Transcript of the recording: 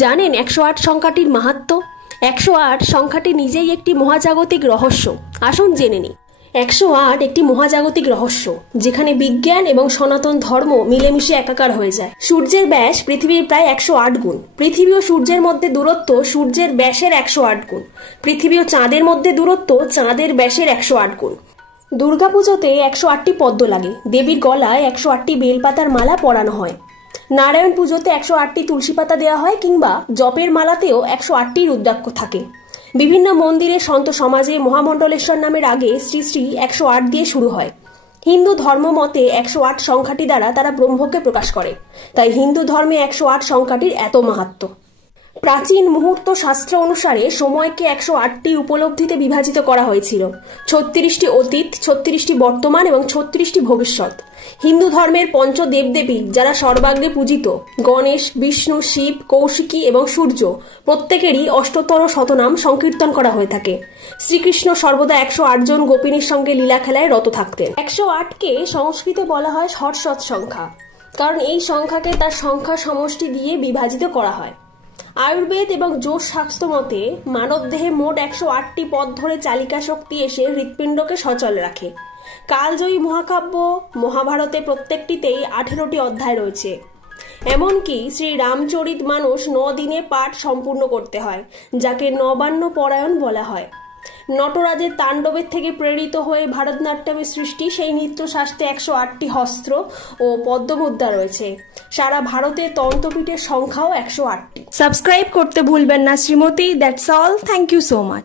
জানেন 108 সংখ্যাটির মাহাত্ম্য? 108 সংখ্যাটি নিজেই একটি মহাজাগতিক রহস্য। আসুন জেনে নিই। 108 একটি মহাজাগতিক রহস্য, যেখানে বিজ্ঞান এবং সনাতন ধর্ম মিলেমিশে একাকার হয়ে যায়। সূর্যের ব্যাস পৃথিবীর প্রায় 108 গুণ। পৃথিবী ও সূর্যের মধ্যে দূরত্ব সূর্যের ব্যাসের 108 গুণ। পৃথিবী ও চাঁদের মধ্যে দূরত্ব চাঁদের ব্যাসের 108 গুণ। দুর্গাপুজোতে 108টি পদ্ম লাগে। দেবীর গলায় 108টি বেলপাতার মালা পরানো হয়। নারায়ণ পুজোতে 108টি তুলসী পাতা দেওয়া হয়, কিংবা জপের মালাতেও 108টি রুদ্রাক্ষ থাকে। বিভিন্ন মন্দিরে সন্ত সমাজে মহামণ্ডলেশ্বর নামের আগে শ্রী শ্রী 108 দিয়ে শুরু হয়। হিন্দু ধর্ম মতে 108 সংখ্যাটি দ্বারা তারা ব্রহ্মকে প্রকাশ করে, তাই হিন্দু ধর্মে 108 সংখ্যাটির এত মাহাত্ম্য। প্রাচীন মুহূর্ত শাস্ত্র অনুসারে সময়কে 108টি উপলব্ধিতে বিভাজিত করা হয়েছিল। 36টি অতীত, 36টি বর্তমান এবং 36টি ভবিষ্যৎ। হিন্দু ধর্মের পঞ্চ দেবদেবী যারা সর্বাগ্রে পূজিত, গণেশ, বিষ্ণু, শিব, কৌশিকী এবং সূর্য, প্রত্যেকেরই অষ্টতর শতনাম সংকীর্তন করা হয়ে থাকে। শ্রীকৃষ্ণ সর্বদা 108 জন গোপিনীর সঙ্গে লীলা খেলায় রত থাকতেন। 108কে সংস্কৃতে বলা হয় হর্ষৎ সংখ্যা, কারণ এই সংখ্যাকে তার সংখ্যা সমষ্টি দিয়ে বিভাজিত করা হয়। আয়ুর্বেদ এবং যোগ শাস্ত্র মতে মানবদেহে মোট 108টি পথ ধরে চালিকা শক্তি এসে হৃৎপিণ্ডকে সচল রাখে। কালজয়ী মহাকাব্য মহাভারতে প্রত্যেকটিতেই 18টি অধ্যায় রয়েছে। এমনকি শ্রী রামচরিত মানস 9 দিনে পাঠ সম্পূর্ণ করতে হয়, যাকে নবান্ন পরায়ণ বলা হয়। নটরাজের তাণ্ডবের থেকে প্রেরিত হয়ে ভারতনাট্যমের সৃষ্টি সেই নৃত্যশাস্ত্রে 108টি হস্ত্র ও পদ্মমুদ্রা রয়েছে। সারা ভারতে তন্ত্রপীঠের সংখ্যাও 108টি। সাবস্ক্রাইব করতে ভুলবেন না Shrimati. That's all. Thank you so much.